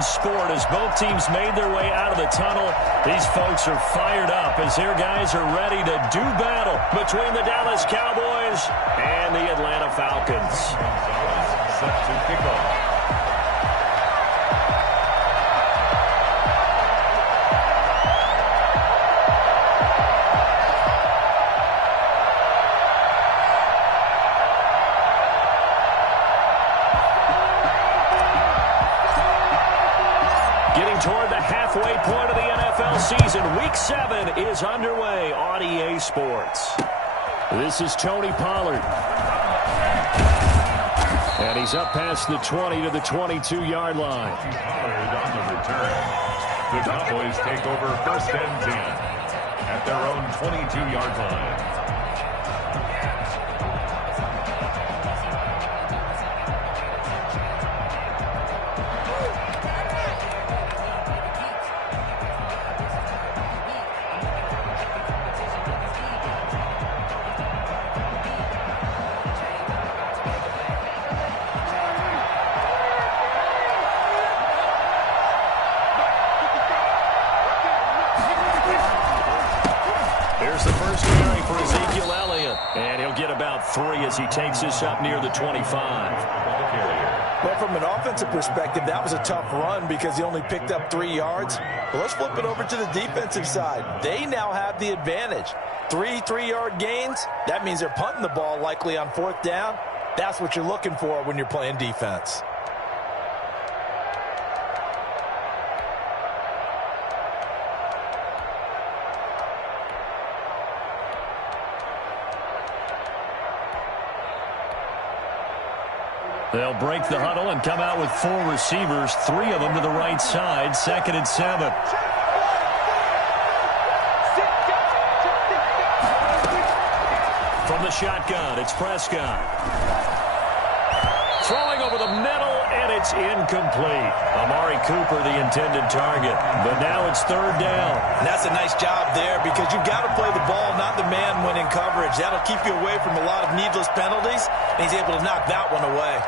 in sport as both teams made their way out of the tunnel. These folks are fired up as their guys are ready to do battle between the Dallas Cowboys and the Atlanta Falcons. Set to kick off. Toward the halfway point of the NFL season. Week 7 is underway on EA Sports. This is Tony Pollard. And he's up past the 20 to the 22-yard line. Pollard on the return. The Cowboys take over 1st and 10 at their own 22-yard line. Here's the first carry for Ezekiel Elliott. And he'll get about 3 as he takes this up near the 25. Well, from an offensive perspective, that was a tough run because he only picked up 3 yards. But let's flip it over to the defensive side. They now have the advantage. 3 3-yard gains, that means they're punting the ball likely on 4th down. That's what you're looking for when you're playing defense. They'll break the huddle and come out with 4 receivers, 3 of them to the right side, 2nd and 7. From the shotgun, it's Prescott. Throwing over the middle, and it's incomplete. Amari Cooper, the intended target. But now it's 3rd down. And that's a nice job there because you've got to play the ball, not the man when in coverage. That'll keep you away from a lot of needless penalties, and he's able to knock that one away.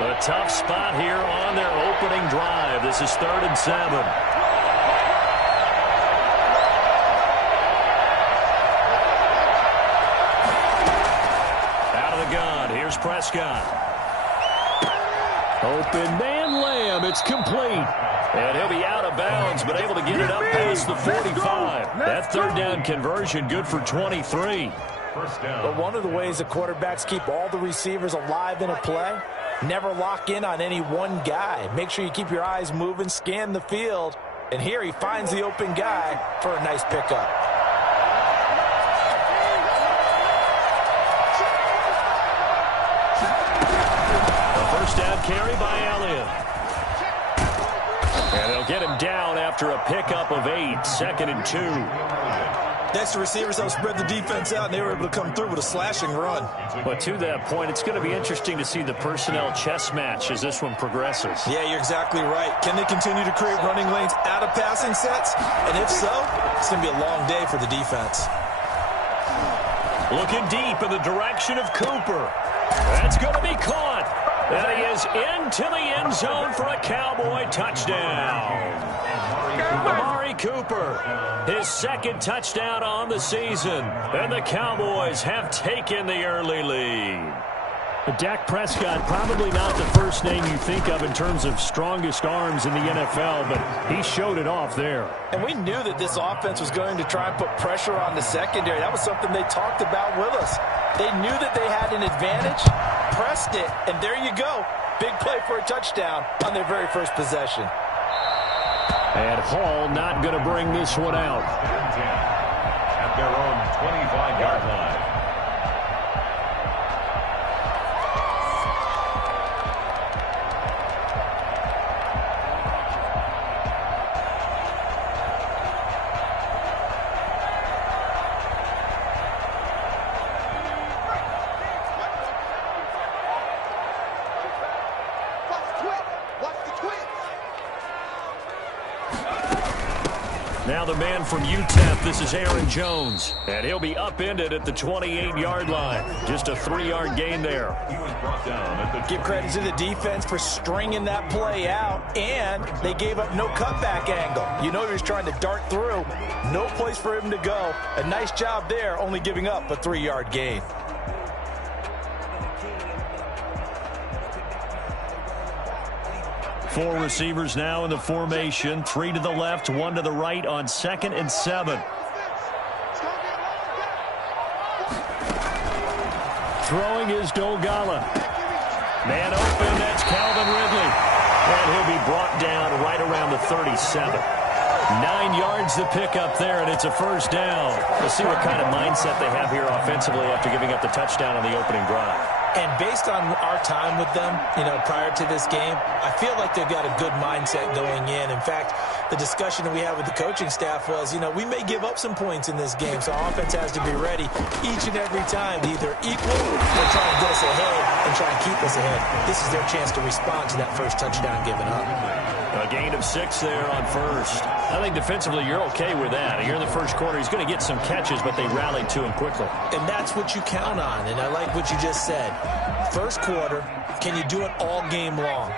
A tough spot here on their opening drive. This is 3rd and 7. Out of the gun. Here's Prescott. Open man Lamb. It's complete. And he'll be out of bounds, but able to get it up past the 45. That 3rd down conversion good for 23. First down. But one of the ways the quarterbacks keep all the receivers alive in a play, never lock in on any one guy. Make sure you keep your eyes moving, scan the field. And here he finds the open guy for a nice pickup. A first down carry by Elliott. And they'll get him down after a pickup of 8, 2nd and 2. Next to receivers, they'll spread the defense out, and they were able to come through with a slashing run. But to that point, it's going to be interesting to see the personnel chess match as this one progresses. Yeah, you're exactly right. Can they continue to create running lanes out of passing sets? And if so, it's going to be a long day for the defense. Looking deep in the direction of Cooper. That's going to be caught. And he is into the end zone for a Cowboy touchdown. Amari Cooper, his 2nd touchdown on the season. And the Cowboys have taken the early lead. Dak Prescott, probably not the first name you think of in terms of strongest arms in the NFL, but he showed it off there. And we knew that this offense was going to try and put pressure on the secondary. That was something they talked about with us. They knew that they had an advantage, pressed it, and there you go. Big play for a touchdown on their very first possession. And Hall not going to bring this one out. At their own 25-yard line. Now the man from UTEP, this is Aaron Jones. And he'll be upended at the 28-yard line. Just a 3-yard gain there. He was brought down at the Give credit to the defense for stringing that play out, and they gave up no cutback angle. You know he was trying to dart through. No place for him to go. A nice job there, only giving up a 3-yard gain. Four receivers now in the formation. 3 to the left, 1 to the right on 2nd and 7. Throwing is Dolgala. Man open, that's Calvin Ridley. And he'll be brought down right around the 37. 9 yards to pick up there, and it's a first down. We'll see what kind of mindset they have here offensively after giving up the touchdown on the opening drive. And based on our time with them, prior to this game, I feel like they've got a good mindset going in. In fact, the discussion that we had with the coaching staff was, we may give up some points in this game, so our offense has to be ready each and every time to either equal or try and get us ahead and try and keep us ahead. This is their chance to respond to that first touchdown given up. A gain of 6 there on first. I think defensively you're okay with that. Here in the first quarter, he's going to get some catches, but they rallied to him quickly. And that's what you count on, and I like what you just said. First quarter, can you do it all game long?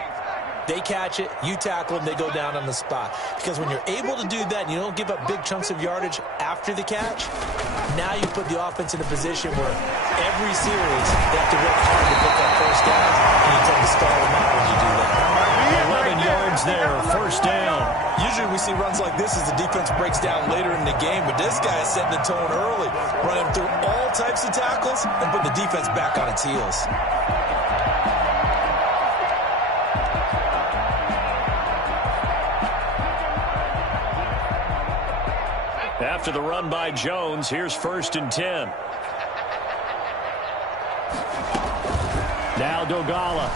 They catch it, you tackle them, they go down on the spot. Because when you're able to do that and you don't give up big chunks of yardage after the catch, now you put the offense in a position where every series they have to work hard to pick up first downs, and you tend to stall them out when you do that. 11 yards there, first down. Usually we see runs like this as the defense breaks down later in the game, but this guy is setting the tone early, running through all types of tackles and putting the defense back on its heels. After the run by Jones, here's 1st and 10. Now Dolgala.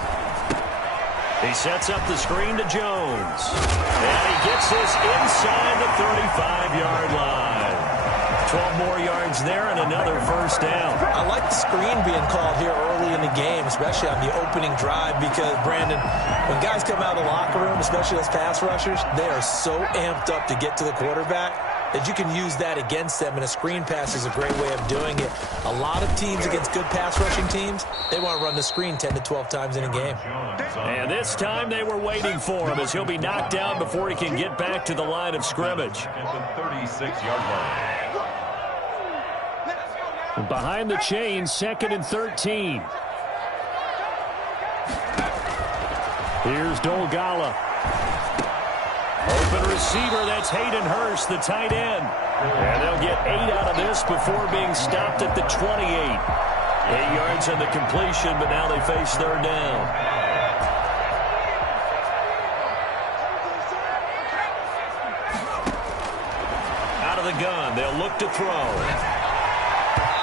He sets up the screen to Jones. And he gets this inside the 35-yard line. 12 more yards there and another first down. I like the screen being called here early in the game, especially on the opening drive, because, Brandon, when guys come out of the locker room, especially those pass rushers, they are so amped up to get to the quarterback that you can use that against them, and a screen pass is a great way of doing it. A lot of teams against good pass rushing teams, they want to run the screen 10 to 12 times in a game. And this time they were waiting for him as he'll be knocked down before he can get back to the line of scrimmage. at the 36-yard line. Behind the chain, 2nd and 13. Here's Dolgala. Open receiver, that's Hayden Hurst, the tight end. And they'll get 8 out of this before being stopped at the 28. 8 yards on the completion, but now they face 3rd down. Out of the gun, they'll look to throw.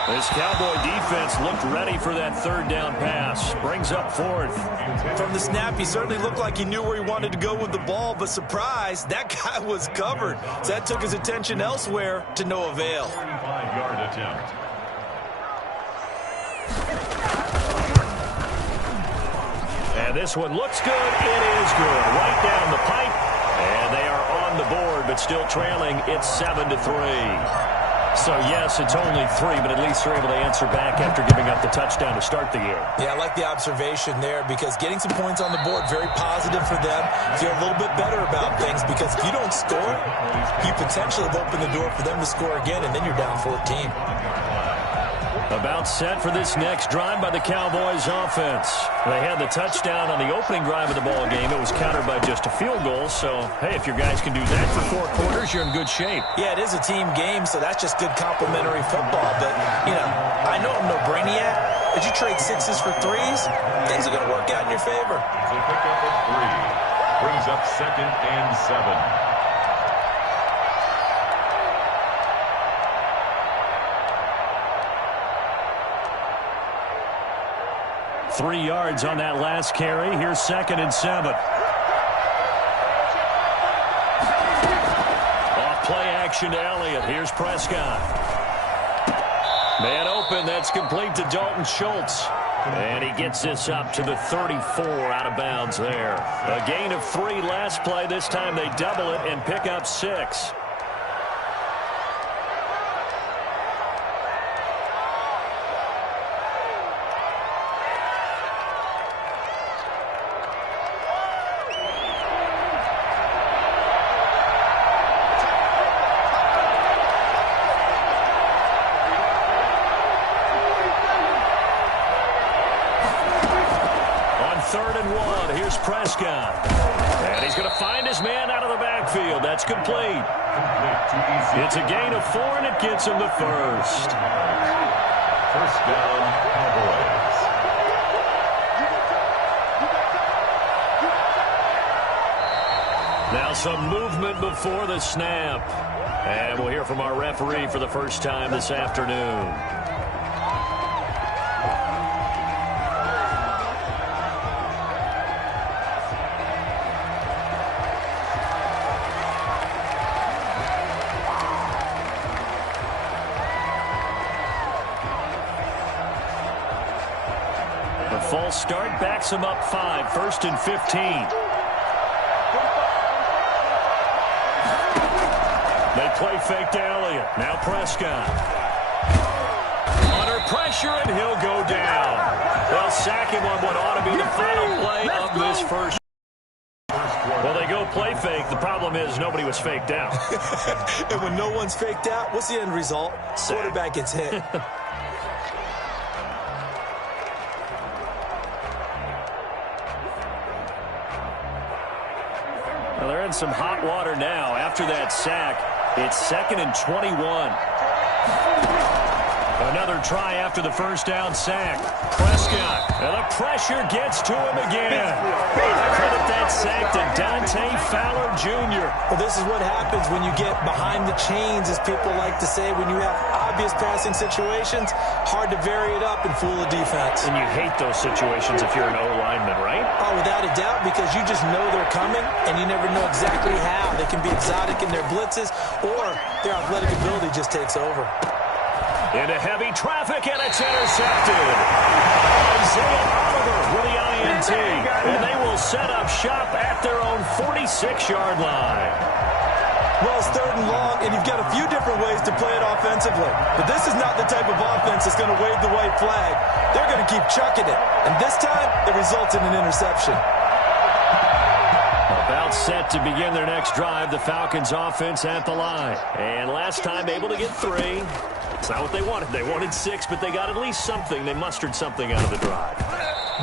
This Cowboy defense looked ready for that 3rd down pass. Brings up 4th. From the snap, he certainly looked like he knew where he wanted to go with the ball, but surprise, that guy was covered. So that took his attention elsewhere to no avail. 45-yard attempt. And this one looks good. It is good. Right down the pipe. And they are on the board, but still trailing. It's 7-3. So, yes, it's only 3, but at least they're able to answer back after giving up the touchdown to start the game. Yeah, I like the observation there, because getting some points on the board, very positive for them. Feel a little bit better about things, because if you don't score, you potentially have opened the door for them to score again, and then you're down 14. About set for this next drive by the Cowboys offense. They had the touchdown on the opening drive of the ball game. It was countered by just a field goal. So, hey, if your guys can do that for 4 quarters, you're in good shape. Yeah, it is a team game, so that's just good complimentary football. But, I know I'm no brainiac, but you trade 6s for 3s, things are going to work out in your favor. It's a pickup of 3. Brings up 2nd and 7. 3 yards on that last carry. Here's 2nd and 7. Off play action to Elliott. Here's Prescott. Man open. That's complete to Dalton Schultz. And he gets this up to the 34 out of bounds there. A gain of 3 last play. This time they double it and pick up 6. Here's Prescott. And he's going to find his man out of the backfield. That's complete. It's a gain of 4, and it gets him the first. First down, Cowboys. Now some movement before the snap. And we'll hear from our referee for the first time this afternoon. The false start backs him up 5, 1st and 15. They play fake to Elliott. Now Prescott. Under pressure, and he'll go down. They'll sack him on what ought to be the final play of this first. Well, they go play fake. The problem is nobody was faked out. And when no one's faked out, what's the end result? Quarterback gets hit. Well, they're in some hot water now. After that sack, it's 2nd and 21. Another try after the first down sack. Prescott, and the pressure gets to him again. Credit that sack to Dante Fowler Jr. Well, this is what happens when you get behind the chains, as people like to say. When you have obvious passing situations, hard to vary it up and fool a defense. And you hate those situations if you're an O-lineman, right? Oh, without a doubt, because you just know they're coming, and you never know exactly how. They can be exotic in their blitzes, or their athletic ability just takes over. Into heavy traffic, and it's intercepted. Isaiah Oliver with the INT. And they will set up shop at their own 46-yard line. Well, it's 3rd and long, and you've got a few different ways to play it offensively. But this is not the type of offense that's going to wave the white flag. They're going to keep chucking it. And this time, it results in an interception. About set to begin their next drive, the Falcons offense at the line. And last time able to get 3. It's not what they wanted. They wanted 6, but they got at least something. They mustered something out of the drive.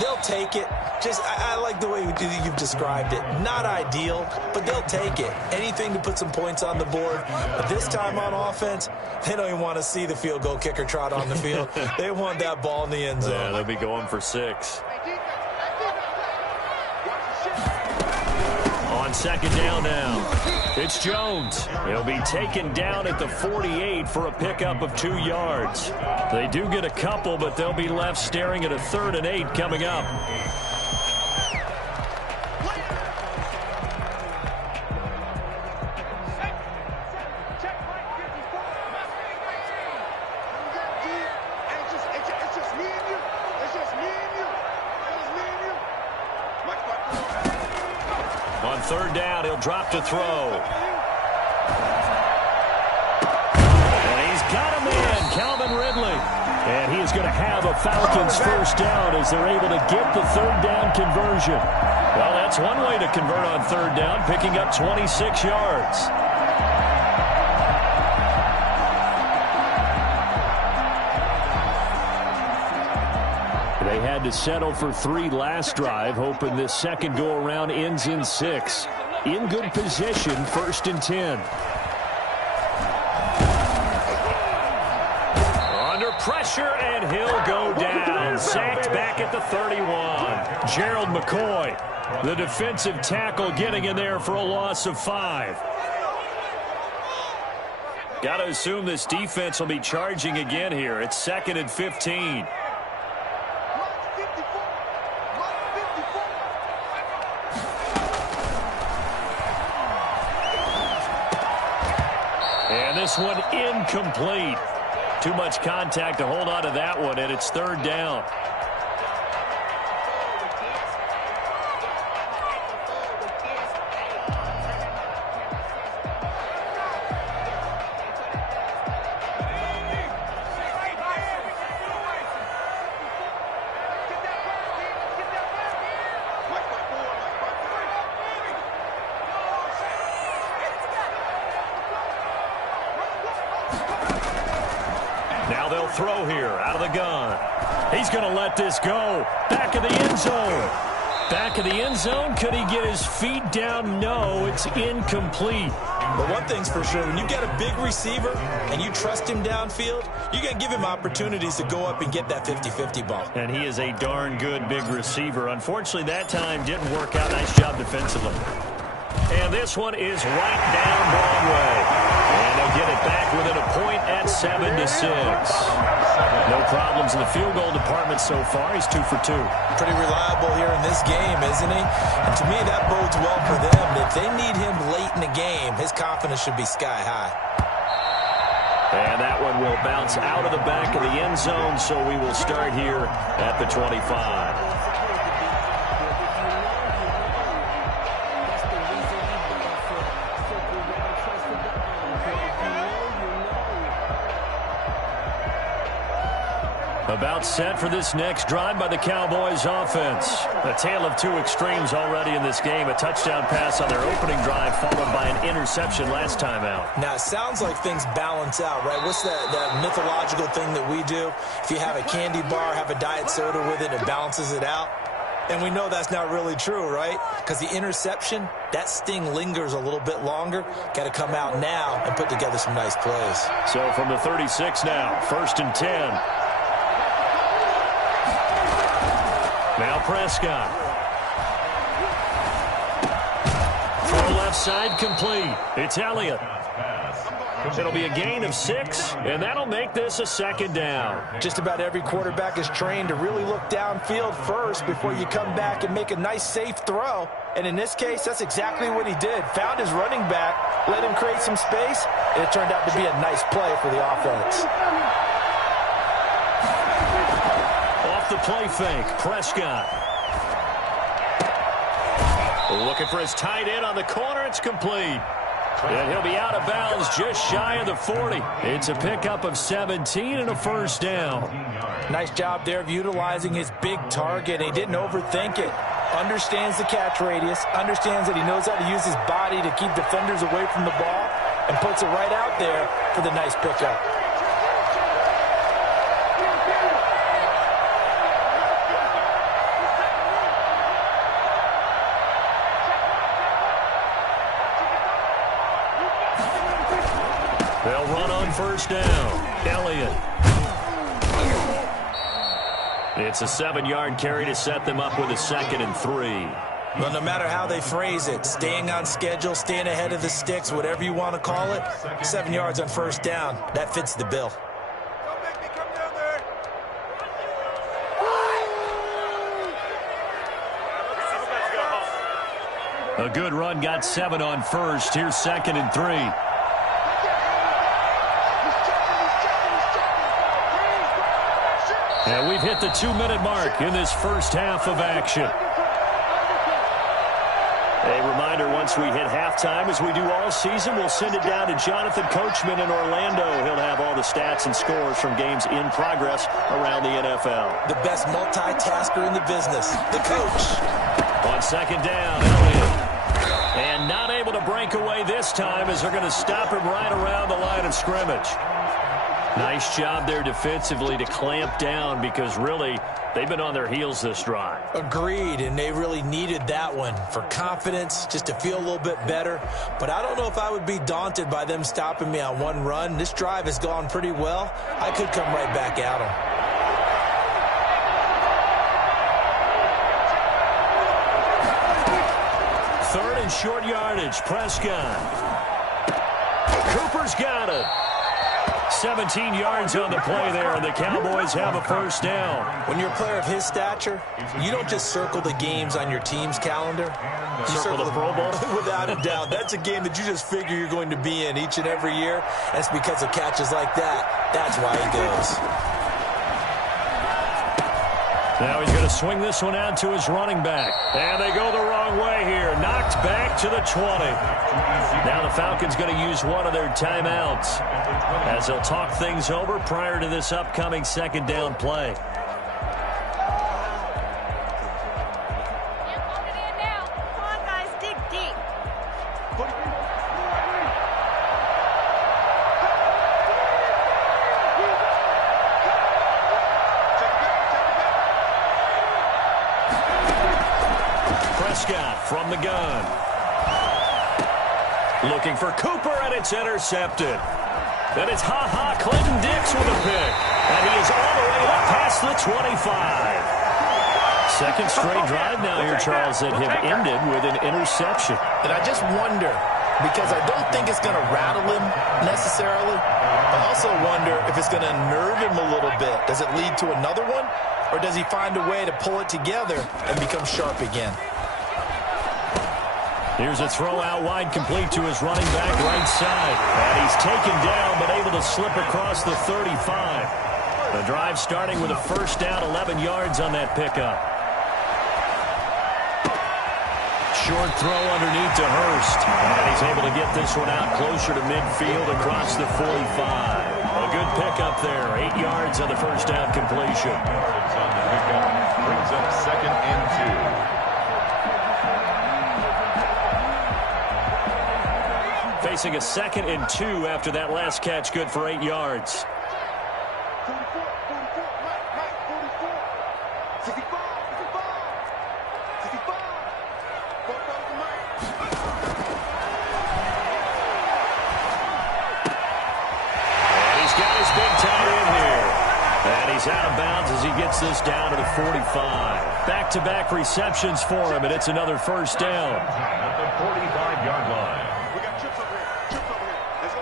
They'll take it. I like the way you've described it. Not ideal, but they'll take it. Anything to put some points on the board. But this time on offense, they don't even want to see the field goal kicker trot on the field. They want that ball in the end zone. Yeah, they'll be going for 6. On 2nd down now. It's Jones. He'll be taken down at the 48 for a pickup of 2 yards. They do get a couple, but they'll be left staring at a 3rd and 8 coming up. On 3rd down, he'll drop to throw. And he's got him in, Calvin Ridley. And he is going to have a Falcons first down as they're able to get the 3rd down conversion. Well, that's one way to convert on 3rd down, picking up 26 yards. They had to settle for 3 last drive, hoping this second go-around ends in 6. In good position, 1st and 10. Under pressure, and he'll go down. Sacked back at the 31. Gerald McCoy, the defensive tackle, getting in there for a loss of 5. Got to assume this defense will be charging again here. It's 2nd and 15. And this one incomplete. Too much contact to hold on to that one, and it's 3rd down. Now they'll throw here out of the gun. He's going to let this go. Back of the end zone. Back of the end zone. Could he get his feet down? No, it's incomplete. But one thing's for sure, when you get a big receiver and you trust him downfield, you're going to give him opportunities to go up and get that 50-50 ball. And he is a darn good big receiver. Unfortunately, that time didn't work out. Nice job defensively. And this one is right down Broadway. And they'll get it back within a point at 7-6. No problems in the field goal department so far. He's 2 for 2. Pretty reliable here in this game, isn't he? And to me, that bodes well for them. If they need him late in the game, his confidence should be sky high. And that one will bounce out of the back of the end zone, so we will start here at the 25. About set for this next drive by the Cowboys offense. A tale of two extremes already in this game. A touchdown pass on their opening drive followed by an interception last time out. Now, it sounds like things balance out, right? What's that mythological thing that we do? If you have a candy bar, have a diet soda with it, it balances it out. And we know that's not really true, right? Because the interception, that sting lingers a little bit longer. Got to come out now and put together some nice plays. So from the 36 now, 1st and 10. Now Prescott. Throw left side complete. It's Elliott. It'll be a gain of 6, and that'll make this a 2nd down. Just about every quarterback is trained to really look downfield first before you come back and make a nice, safe throw. And in this case, that's exactly what he did. Found his running back, let him create some space, and it turned out to be a nice play for the offense. The play fake, Prescott. Looking for his tight end on the corner. It's complete. And he'll be out of bounds just shy of the 40. It's a pickup of 17 and a 1st down. Nice job there of utilizing his big target. He didn't overthink it. Understands the catch radius. Understands that he knows how to use his body to keep defenders away from the ball. And puts it right out there for the nice pickup. They'll run on 1st down. Elliott. It's a 7-yard carry to set them up with a 2nd and 3. Well, no matter how they phrase it, staying on schedule, staying ahead of the sticks, whatever you want to call it, 7 yards on 1st down, that fits the bill. A good run got 7 on 1st. Here's 2nd and 3. And we've hit the 2-minute mark in this first half of action. A reminder, once we hit halftime, as we do all season, we'll send it down to Jonathan Coachman in Orlando. He'll have all the stats and scores from games in progress around the NFL. The best multitasker in the business, the coach. On 2nd down, Elliott. And not able to break away this time as they're going to stop him right around the line of scrimmage. Nice job there defensively to clamp down because really they've been on their heels this drive. Agreed, and they really needed that one for confidence, just to feel a little bit better. But I don't know if I would be daunted by them stopping me on one run. This drive has gone pretty well. I could come right back at them. Third and short yardage, Prescott. Cooper's got it. 17 yards on the play there, and the Cowboys have a 1st down. When you're a player of his stature, you don't just circle the games on your team's calendar. You circle the Pro Bowl? Without a doubt. That's a game that you just figure you're going to be in each and every year. And it's because of catches like that. That's why he goes. Now he's going to swing this one out to his running back. And they go the wrong way here. Knocked back to the 20. Now the Falcons going to use one of their timeouts as they'll talk things over prior to this upcoming 2nd down play. gun. Looking for Cooper, and it's intercepted. Then it's Clinton Dix with a pick. And he is all the way up past the 25. Second straight drive now here, Charles, that have ended with an interception. And I just wonder, because I don't think it's going to rattle him necessarily. I also wonder if it's going to nerve him a little bit. Does it lead to another one? Or does he find a way to pull it together and become sharp again? Here's a throw out wide, complete to his running back right side. And he's taken down, but able to slip across the 35. The drive starting with a first down, 11 yards on that pickup. Short throw underneath to Hurst. And he's able to get this one out closer to midfield across the 45. A good pickup there. 8 yards on the first down completion. Yards on the pickup brings up 2nd and 2. Facing a 2nd and 2 after that last catch, good for 8 yards. He's out of bounds as he gets this down to the 45. Back-to-back receptions for him, and it's another first down. At the 45-yard line. We got trips over here. Trips over here. Let's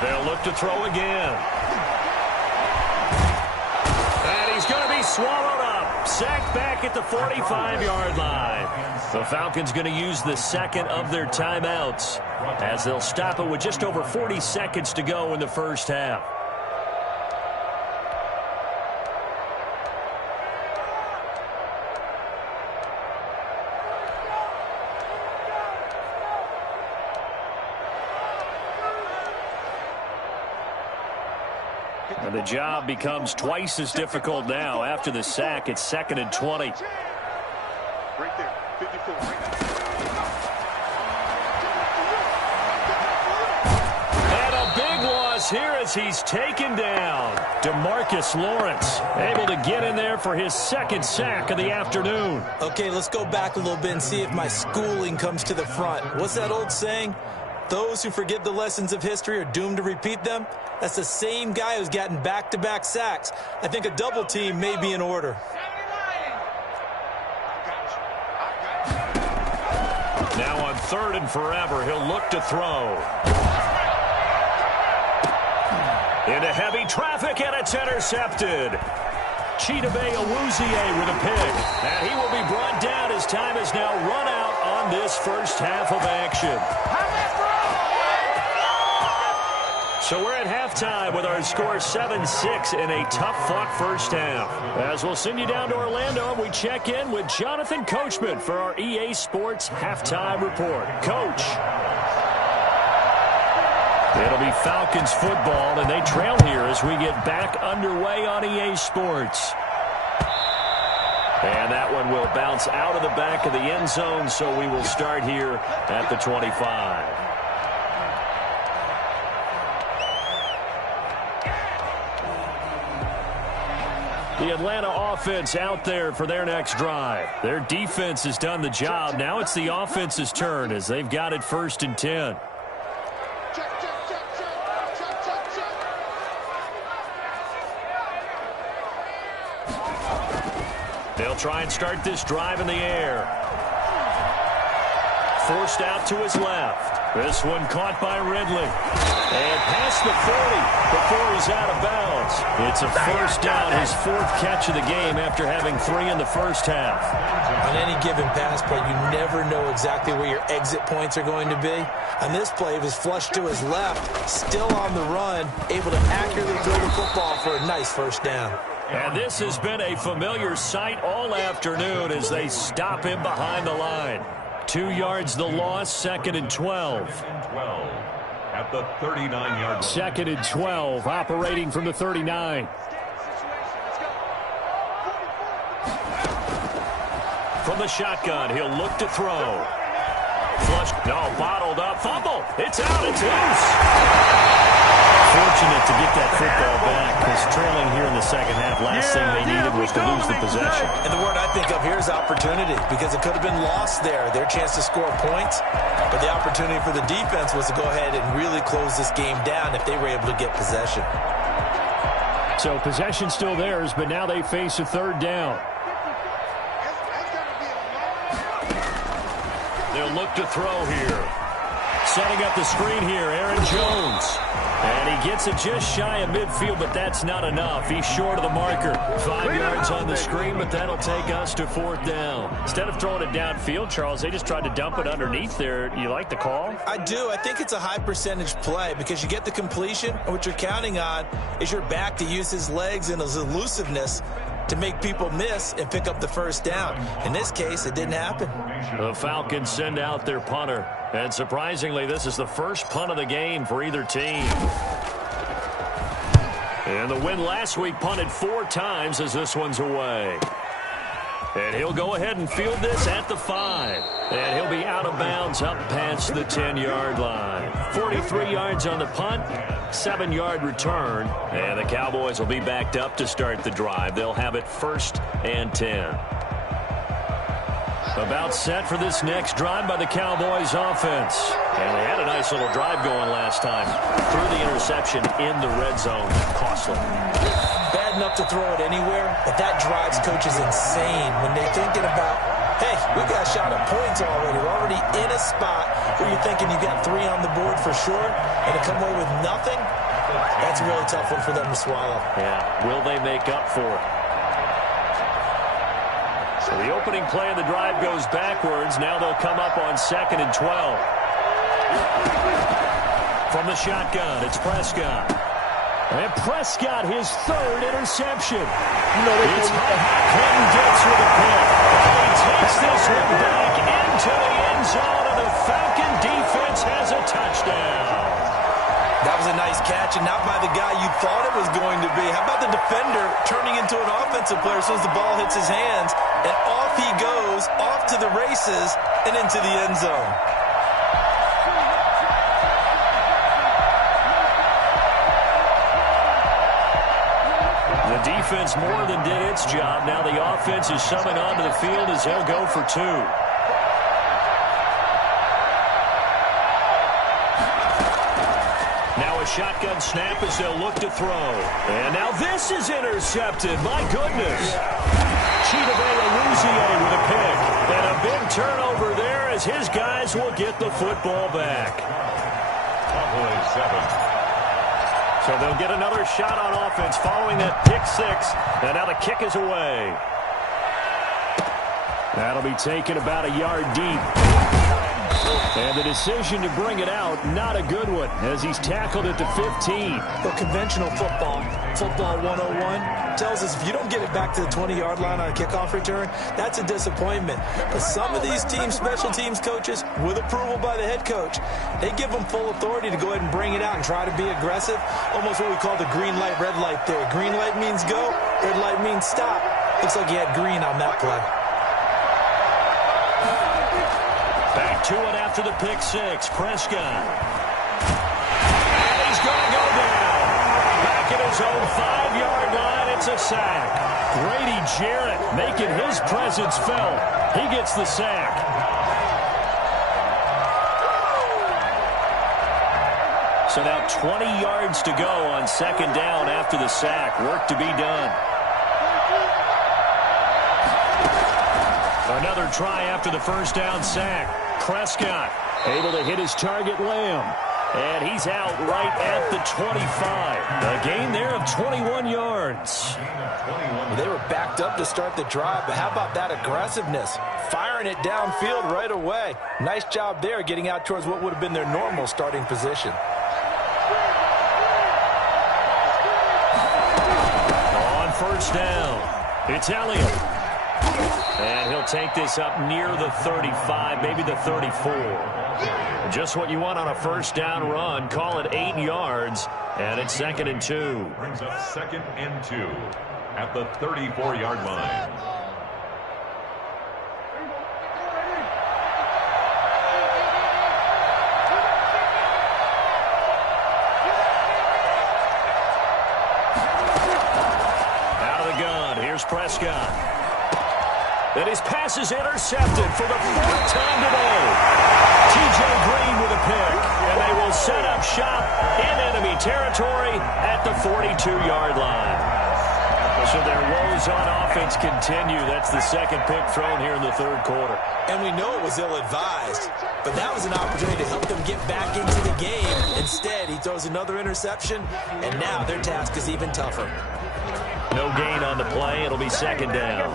go. They'll look to throw again. And he's going to be swallowed up. Sacked back at the 45-yard line. The Falcons going to use the second of their timeouts as they'll stop it with just over 40 seconds to go in the first half. And the job becomes twice as difficult now. After the sack, it's 2nd and 20. Right there. 54. And a big loss here as he's taken down. DeMarcus Lawrence able to get in there for his 2nd sack of the afternoon. Okay, let's go back a little bit and see if my schooling comes to the front. What's that old saying? Those who forget the lessons of history are doomed to repeat them. That's the same guy who's gotten back-to-back sacks. I think a double team may be in order. Now on 3rd and forever, he'll look to throw. Into heavy traffic, and it's intercepted. Chidobe Awuzie with a pick. And he will be brought down as time has now run out on this first half of action. So we're at halftime with our score 7-6 in a tough-fought first half. As we'll send you down to Orlando, we check in with Jonathan Coachman for our EA Sports Halftime Report. Coach. It'll be Falcons football, and they trail here as we get back underway on EA Sports. And that one will bounce out of the back of the end zone, so we will start here at the 25. The Atlanta offense out there for their next drive. Their defense has done the job. Now it's the offense's turn as they've got it 1st and 10. They'll try and start this drive in the air. Forced out to his left. This one caught by Ridley. And past the 40 before he's out of bounds. It's a first down, his 4th catch of the game after having 3 in the first half. On any given pass play, you never know exactly where your exit points are going to be. On this play, it was flushed to his left, still on the run, able to accurately throw the football for a nice first down. And this has been a familiar sight all afternoon as they stop him behind the line. 2 yards the loss, 2nd and 12. At the 39-yard line. 2nd and 12, operating from the 39. From the shotgun, he'll look to throw. Flushed, no, bottled up, fumble. It's out, it's loose. Fortunate to get that football back, because trailing here in the second half, last thing they needed was to lose the possession. And the word I think of here is opportunity, because it could have been lost there, their chance to score points. But the opportunity for the defense was to go ahead and really close this game down if they were able to get possession. So possession still theirs, but now they face a third down. They'll look to throw here. Setting up the screen here, Aaron Jones. And he gets it just shy of midfield, but that's not enough. He's short of the marker. 5 yards on the screen, but that'll take us to fourth down. Instead of throwing it downfield, Charles, they just tried to dump it underneath there. You like the call? I do. I think it's a high percentage play because you get the completion, and what you're counting on is your back to use his legs and his elusiveness to make people miss and pick up the first down. In this case, it didn't happen. The Falcons send out their punter. And surprisingly, this is the first punt of the game for either team. And the win last week punted 4 times as this one's away. And he'll go ahead and field this at the 5. And he'll be out of bounds up past the 10-yard line. 43 yards on the punt, 7-yard return. And the Cowboys will be backed up to start the drive. They'll have it 1st and 10. About set for this next drive by the Cowboys offense. And they had a nice little drive going last time. Threw the interception in the red zone. Costly. Bad enough to throw it anywhere, but that drives coaches insane when they're thinking about, hey, we got a shot at points already. We're already in a spot where you're thinking you got 3 on the board for sure, and to come away with nothing, that's a really tough one for them to swallow. Yeah, will they make up for it? So the opening play of the drive goes backwards. Now they'll come up on 2nd and 12. From the shotgun, it's Prescott. And Prescott, his 3rd interception. It's Clinton gets with a pick. And he takes this one back into the end zone, and the Falcon defense has a touchdown. That was a nice catch, and not by the guy you thought it was going to be. How about the defender turning into an offensive player as soon as the ball hits his hands, and off he goes, off to the races, and into the end zone. The defense more than did its job. Now the offense is summoned onto the field as they'll go for 2. Shotgun snap as they'll look to throw. And now this is intercepted. My goodness. Chidobe with a pick. And a big turnover there as his guys will get the football back. Cowboys 7. So they'll get another shot on offense following that pick 6. And now the kick is away. That'll be taken about a yard deep. And the decision to bring it out, not a good one, as he's tackled it to 15. But conventional football 101, tells us if you don't get it back to the 20-yard line on a kickoff return, that's a disappointment. But some of these teams, special teams coaches, with approval by the head coach, they give them full authority to go ahead and bring it out and try to be aggressive. Almost what we call the green light, red light there. Green light means go, red light means stop. Looks like he had green on that play. Back to it after the pick 6. Prescott. And he's going to go down. Back at his own 5-yard line, it's a sack. Grady Jarrett making his presence felt. He gets the sack. So now 20 yards to go on 2nd down after the sack. Work to be done. Another try after the first down sack. Prescott able to hit his target, Lamb. And he's out right at the 25. A gain there of 21 yards. They were backed up to start the drive, but how about that aggressiveness? Firing it downfield right away. Nice job there getting out towards what would have been their normal starting position. On 1st down, it's Elliott. And he'll take this up near the 35, maybe the 34. Just what you want on a 1st down run. Call it 8 yards, and it's 2nd and 2. Brings up 2nd and 2 at the 34-yard line. Prescott. And his pass is intercepted for the 4th time today. T.J. Green with a pick. And they will set up shop in enemy territory at the 42-yard line. So their woes on offense continue. That's the 2nd pick thrown here in the 3rd quarter. And we know it was ill-advised, but that was an opportunity to help them get back into the game. Instead, he throws another interception, and now their task is even tougher. No gain on the play. It'll be 2nd down.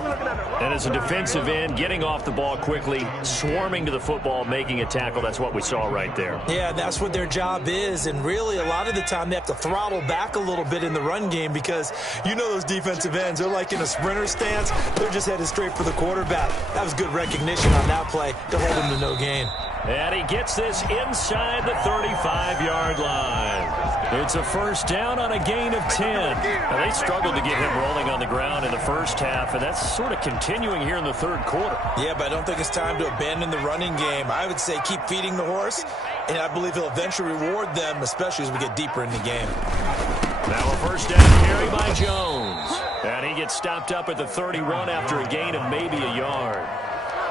And as a defensive end, getting off the ball quickly, swarming to the football, making a tackle, that's what we saw right there. Yeah, that's what their job is. And really, a lot of the time, they have to throttle back a little bit in the run game because you know those defensive ends, they're like in a sprinter stance. They're just headed straight for the quarterback. That was good recognition on that play to hold him to no gain. And he gets this inside the 35-yard line. It's a 1st down on a gain of 10. Now, they struggled to get him rolling on the ground in the 1st half, and that's sort of continuing here in the 3rd quarter. Yeah, but I don't think it's time to abandon the running game. I would say keep feeding the horse, and I believe he'll eventually reward them, especially as we get deeper in the game. Now a 1st down carry by Jones. And he gets stopped up at the 31 after a gain of maybe a yard.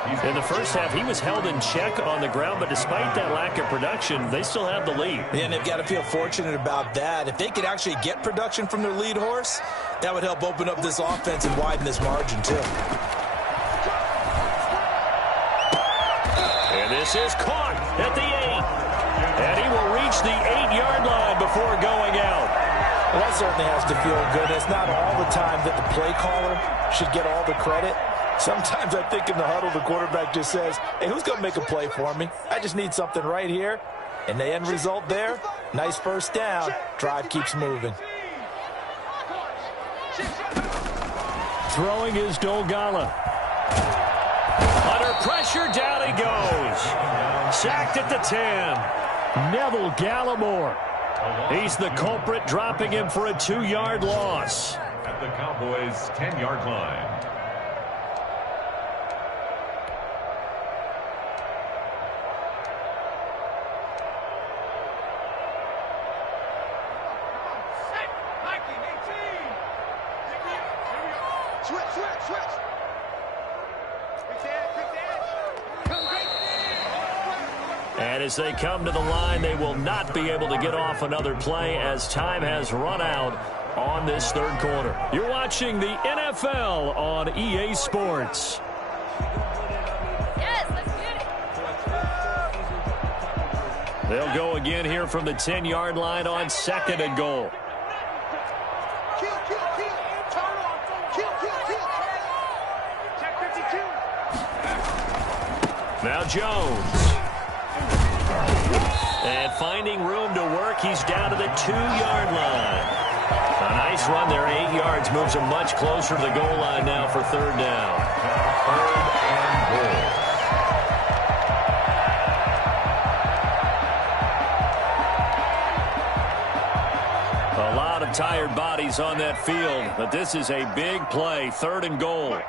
In the 1st half, he was held in check on the ground, but despite that lack of production, they still have the lead. Yeah, and they've got to feel fortunate about that. If they could actually get production from their lead horse, that would help open up this offense and widen this margin, too. And this is caught at the 8. And he will reach the 8-yard line before going out. Well, that certainly has to feel good. It's not all the time that the play caller should get all the credit. Sometimes I think in the huddle, the quarterback just says, hey, who's going to make a play for me? I just need something right here. And the end result there, nice 1st down. Drive keeps moving. Throwing is Dolgala. Under pressure, down he goes. Sacked at the 10. Neville Gallimore. He's the culprit, dropping him for a 2-yard loss. At the Cowboys' 10-yard line. And as they come to the line, they will not be able to get off another play as time has run out on this 3rd quarter. You're watching the NFL on EA Sports. Yes, let's get it. They'll go again here from the 10-yard line on 2nd and goal. Now Jones. And finding room to work, he's down to the 2-yard line. A nice run there, 8 yards, moves him much closer to the goal line now for 3rd down. 3rd and goal. A lot of tired bodies on that field, but this is a big play, 3rd and goal.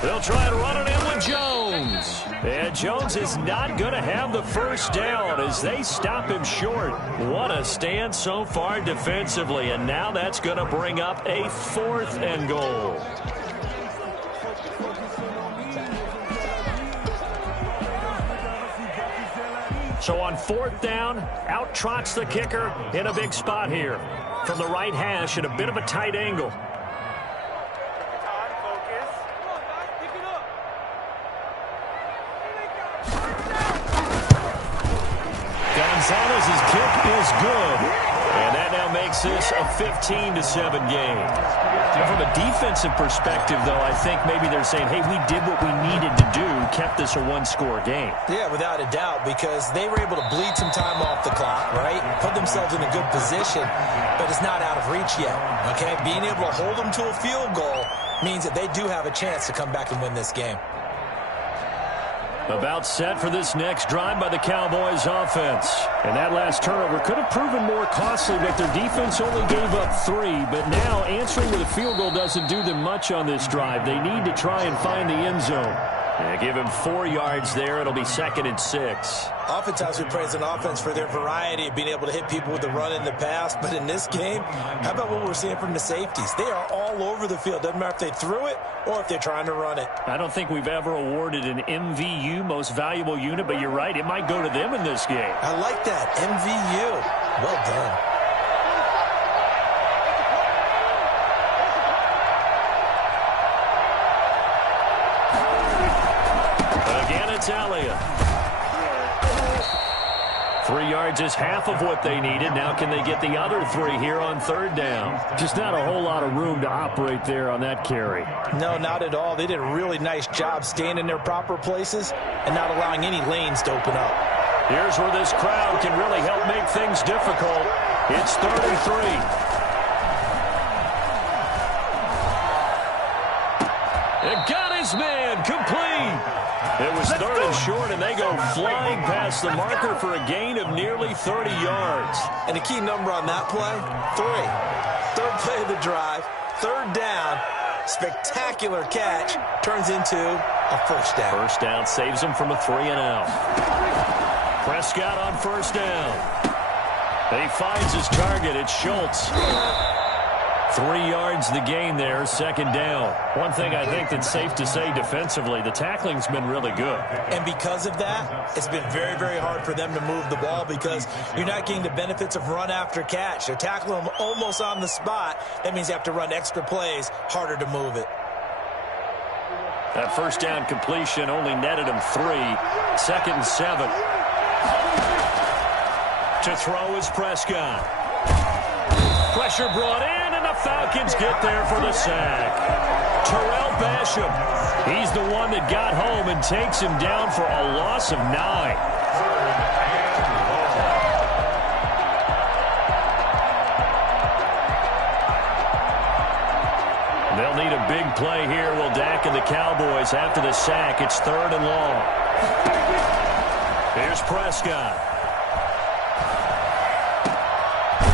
They'll try to run it in with Jones. And Jones is not going to have the 1st down as they stop him short. What a stand so far defensively. And now that's going to bring up a 4th and goal. So on 4th down, out trots the kicker in a big spot here. From the right hash at a bit of a tight angle. Gonzalez's kick is good. And that now makes this a 15-7 game. From a defensive perspective, though, I think maybe they're saying, hey, we did what we needed to do, kept this a 1-score game. Yeah, without a doubt, because they were able to bleed some time off the clock, right? Put themselves in a good position, but it's not out of reach yet, okay? Being able to hold them to a field goal means that they do have a chance to come back and win this game. About set for this next drive by the Cowboys offense. And that last turnover could have proven more costly, but their defense only gave up 3. But now answering with a field goal doesn't do them much on this drive. They need to try and find the end zone. Yeah, give him 4 yards there. It'll be 2nd and 6. Oftentimes we praise an offense for their variety of being able to hit people with the run in the pass. But in this game, how about what we're seeing from the safeties? They are all over the field. Doesn't matter if they threw it or if they're trying to run it. I don't think we've ever awarded an MVU, most valuable unit, but you're right. It might go to them in this game. I like that. MVU. Well done. Elliott. 3 yards is half of what they needed. Now can they get the other 3 here on 3rd down? Just not a whole lot of room to operate there on that carry. No, not at all. They did a really nice job staying in their proper places and not allowing any lanes to open up. Here's where this crowd can really help make things difficult. It's 3rd and 3. It got his man complete. It was 3rd and short, and they go flying past the marker for a gain of nearly 30 yards. And the key number on that play, 3. 3rd play of the drive, 3rd down, spectacular catch, turns into a 1st down. 1st down saves them from a 3-and-out. Prescott on 1st down. And he finds his target. It's Schultz. 3 yards the gain there, 2nd down. One thing I think that's safe to say defensively, the tackling's been really good. And because of that, it's been very, very hard for them to move the ball because you're not getting the benefits of run after catch. They're tackling them almost on the spot. That means you have to run extra plays, harder to move it. That 1st down completion only netted him 3. 2nd and 7. To throw is Prescott. Pressure brought in, and the Falcons get there for the sack. Terrell Basham, he's the one that got home and takes him down for a loss of 9. They'll need a big play here, will Dak and the Cowboys after the sack. It's 3rd and long. Here's Prescott.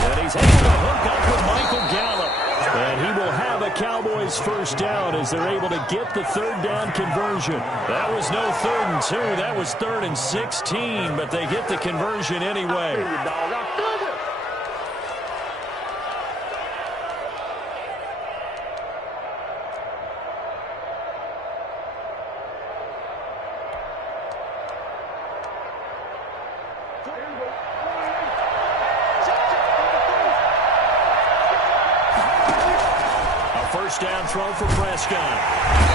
And he's able to hook up with Michael Gallup. And he will have a Cowboys 1st down as they're able to get the 3rd down conversion. That was no 3rd and 2. That was 3rd and 16, but they get the conversion anyway. Down throw for Prescott.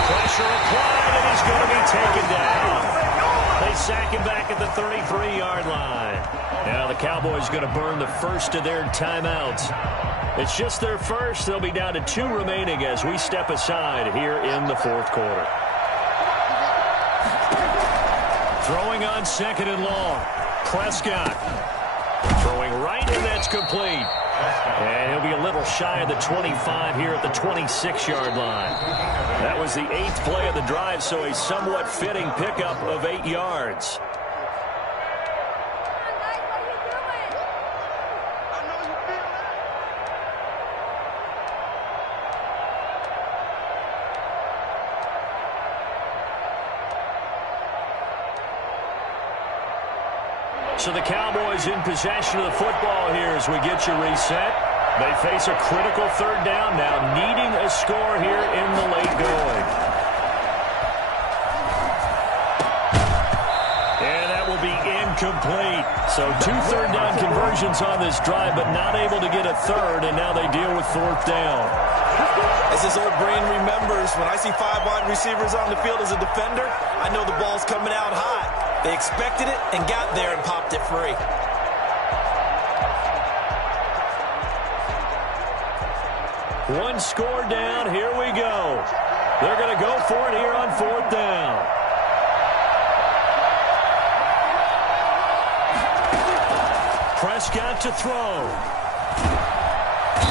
Pressure applied, and he's going to be taken down. They sack him back at the 33-yard line. Now the Cowboys going to burn the first of their timeouts. It's just their first. They'll be down to 2 remaining as we step aside here in the 4th quarter. Throwing on 2nd and long. Prescott throwing right, and that's complete. And he'll be a little shy of the 25 here at the 26-yard line. That was the 8th play of the drive, so a somewhat fitting pickup of 8 yards. So the Cowboys in possession of the football here as we get you reset. They face a critical 3rd down now, needing a score here in the late going. And that will be incomplete. So 2 3rd down conversions on this drive, but not able to get a 3rd, and now they deal with 4th down. As this old brain remembers, when I see 5 wide receivers on the field as a defender, I know the ball's coming out hot. They expected it and got there and popped it free. One score down. Here we go. They're going to go for it here on 4th down. Prescott to throw.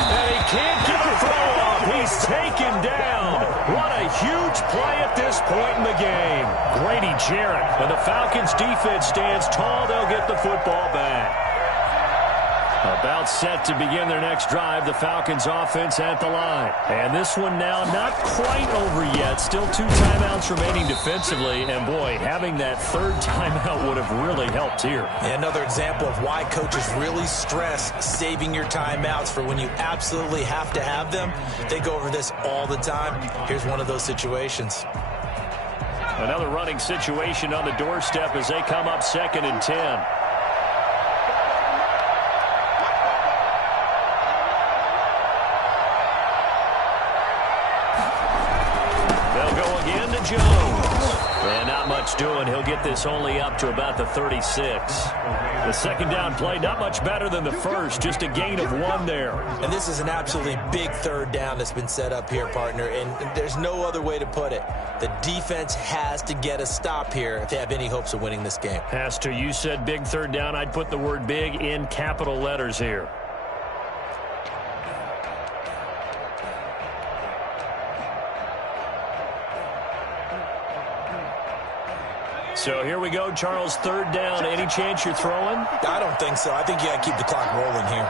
And he can't get the throw off. He's taken down. What a huge play at this point in the game. Grady Jarrett. When the Falcons defense stands tall, they'll get the football back. About set to begin their next drive, the Falcons offense at the line. And this one now not quite over yet. Still 2 timeouts remaining defensively. And, boy, having that 3rd timeout would have really helped here. And another example of why coaches really stress saving your timeouts for when you absolutely have to have them. They go over this all the time. Here's one of those situations. Another running situation on the doorstep as they come up 2nd and 10. Jones. And not much doing. He'll get this only up to about the 36. The 2nd down play, not much better than the first. Just a gain of 1 there. And this is an absolutely big 3rd down that's been set up here, partner. And there's no other way to put it. The defense has to get a stop here if they have any hopes of winning this game. Has to. You said big 3rd down. I'd put the word big in capital letters here. So here we go, Charles, 3rd down. Any chance you're throwing? I don't think so. I think you got to keep the clock rolling here.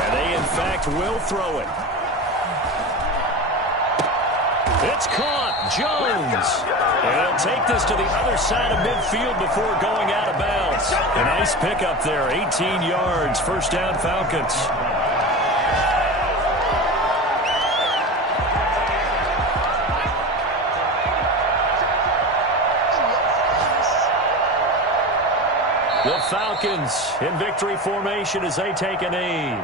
And they, in fact, will throw it. It's caught. Jones. And he'll take this to the other side of midfield before going out of bounds. A nice pickup there, 18 yards. 1st down, Falcons. The Falcons in victory formation as they take a knee.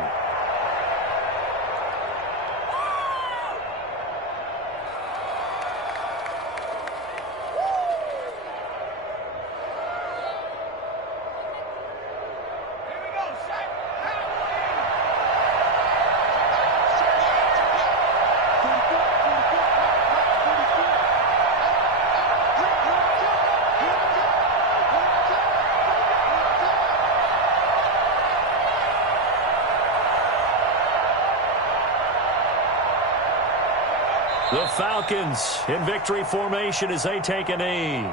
The Falcons in victory formation as they take a knee.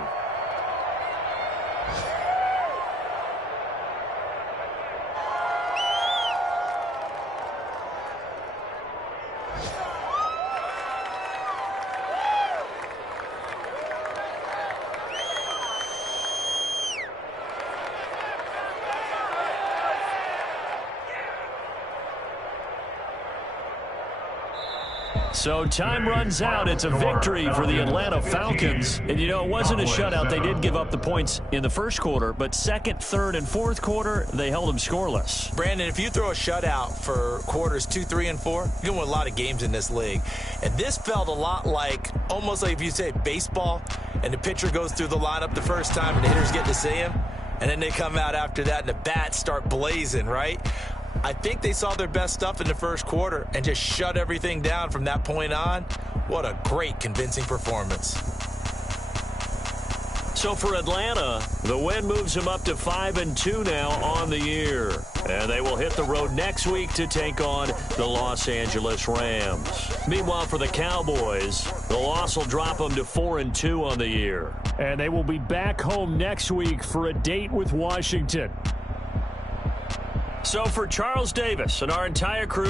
So time runs out. It's a victory for the Atlanta Falcons. And, you know, it wasn't a shutout. They did give up the points in the first quarter, but 2nd, 3rd, and 4th quarter, they held them scoreless. Brandon, if you throw a shutout for quarters 2, 3, and 4, you're going to win a lot of games in this league. And this felt a lot like, almost like if you say baseball, and the pitcher goes through the lineup the first time and the hitters get to see him, and then they come out after that and the bats start blazing, right? I think they saw their best stuff in the first quarter and just shut everything down from that point on. What a great, convincing performance. So for Atlanta, the win moves them up to 5-2 now on the year. And they will hit the road next week to take on the Los Angeles Rams. Meanwhile, for the Cowboys, the loss will drop them to 4-2 on the year. And they will be back home next week for a date with Washington. So for Charles Davis and our entire crew,